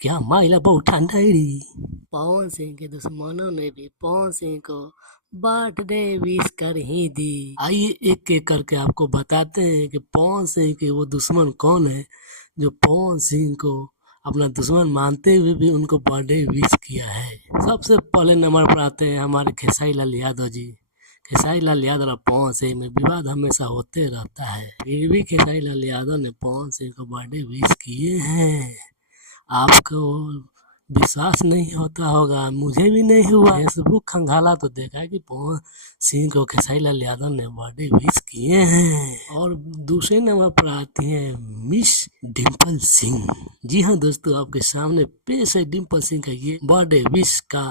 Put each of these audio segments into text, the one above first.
क्या माइला बहुत ठंडा है री। पवन सिंह के दुश्मनों ने भी पवन सिंह को बर्थडे विश कर ही दी। आइए एक एक करके आपको बताते हैं कि पवन सिंह के वो दुश्मन कौन है जो पवन सिंह को अपना दुश्मन मानते हुए भी उनको बर्थडे विश किया है। सबसे पहले नंबर पर आते हैं हमारे खेसारी लाल यादव जी। खेसारी लाल यादव और पवन सिंह में विवाद हमेशा होते रहता है, फिर भी खेसारी लाल यादव ने पवन सिंह को बर्थडे विश किए हैं। आपको विश्वास नहीं होता होगा, मुझे भी नहीं हुआ। फेसबुक खंगाला तो देखा कि पवन सिंह को खेसारी लाल यादव ने बर्थडे विश किए हैं। और दूसरे नंबर पर आती हैं मिस डिम्पल सिंह। जी हाँ दोस्तों, आपके सामने पेश है डिम्पल सिंह का ये बर्थडे विश का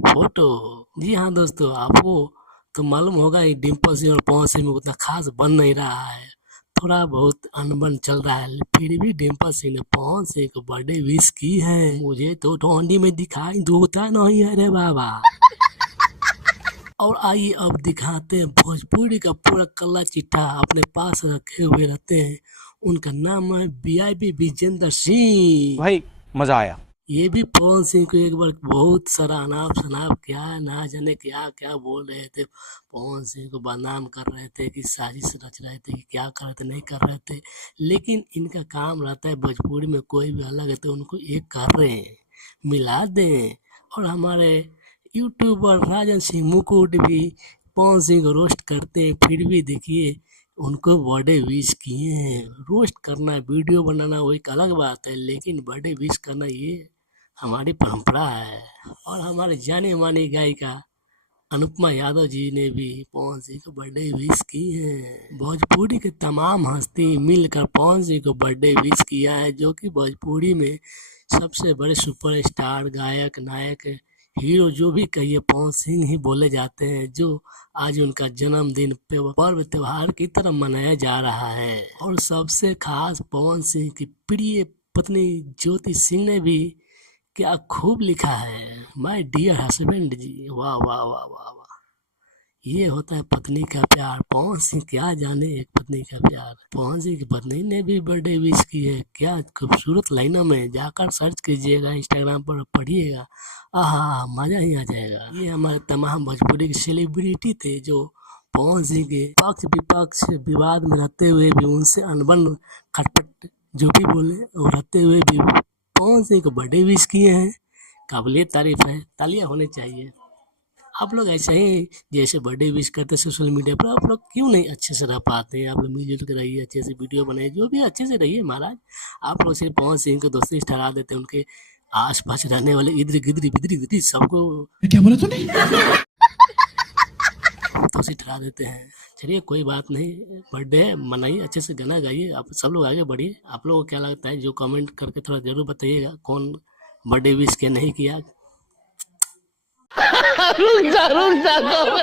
फोटो। जी हाँ दोस्तों, आपको तो मालूम होगा ही डिम्पल सिंह और पवन सिंह में उतना खास बन नहीं रहा है, थोड़ा बहुत अनबन चल रहा है, फिर भी डिम्पल सिंह ने पवन सिंह को बर्थडे विश की है। मुझे तो ठंडी में दिखाई देता नहीं है रे बाबा। और आइए अब दिखाते हैं भोजपुरी का पूरा कल्ला चिट्ठा अपने पास रखे हुए रहते हैं। उनका नाम है VIP विजेंद्र सिंह। भाई मजा आया। ये भी पवन सिंह को एक बार बहुत सारा अनाप शनाप क्या ना जाने क्या क्या बोल रहे थे, पवन सिंह को बदनाम कर रहे थे कि साजिश रच रहे थे कि क्या कर रहे थे नहीं कर रहे थे। लेकिन इनका काम रहता है भोजपुरी में कोई भी अलग है तो उनको एक कर रहे हैं, मिला दें। और हमारे यूट्यूबर राजन सिंह मुकुट भी पवन सिंह को रोस्ट करते हैं, फिर भी देखिए उनको बर्थडे विश किए हैं। रोस्ट करना, वीडियो बनाना वो एक अलग बात है, लेकिन बर्थडे विश करना ये हमारी परंपरा है। और हमारे जाने माने गायिका अनुपमा यादव जी ने भी पवन सिंह को बर्थडे विश की है। भोजपुरी के तमाम हस्ती मिलकर पवन सिंह को बर्थडे विश किया है, जो कि भोजपुरी में सबसे बड़े सुपरस्टार गायक नायक हीरो जो भी कहिए पवन सिंह ही बोले जाते हैं, जो आज उनका जन्मदिन पर्व त्योहार की तरह मनाया जा रहा है। और सबसे खास पवन सिंह की प्रिय पत्नी ज्योति सिंह ने भी क्या खूब लिखा है, माय डियर हस्बैंड जी। वाह वाह वाह वाह वाह, ये होता है पत्नी का प्यार। पवन सिंह क्या जाने एक पत्नी का प्यार। पवन सिंह की पत्नी ने भी बर्थडे विश की है, क्या खूबसूरत लाइनों में, जाकर सर्च कीजिएगा, इंस्टाग्राम पर पढ़िएगा, आहा मजा ही आ जाएगा। ये हमारे तमाम भोजपुरी के सेलिब्रिटी थे जो पवन सिंह के पक्ष विपक्ष विवाद में रहते हुए भी, उनसे अनबन खटपट जो भी बोले वो रहते हुए भी पवन सिंह को बर्थडे विश किए हैं। काबिलियत तारीफ है, तालियां होनी चाहिए। आप लोग ऐसे ही जैसे बर्थडे विश करते सोशल मीडिया पर, आप लोग क्यों नहीं अच्छे से रह पाते हैं? आप लोग मिलजुल के रहिए, अच्छे से वीडियो बनाइए, जो भी अच्छे से रहिए महाराज। आप लोग सिर्फ पवन सिंह को दोस्ती ठहरा देते हैं, उनके आस पास रहने वाले इधर गिदरी बिदरी बिदरी सबको क्या बोला तूने? दोषी ठहरा देते हैं। चलिए कोई बात नहीं, बर्थडे मनाइए, अच्छे से गाना गाइए, आप सब लोग आगे बढ़िए। आप लोगों को क्या लगता है, जो कमेंट करके थोड़ा जरूर बताइएगा कौन बर्थडे विश क्या नहीं किया।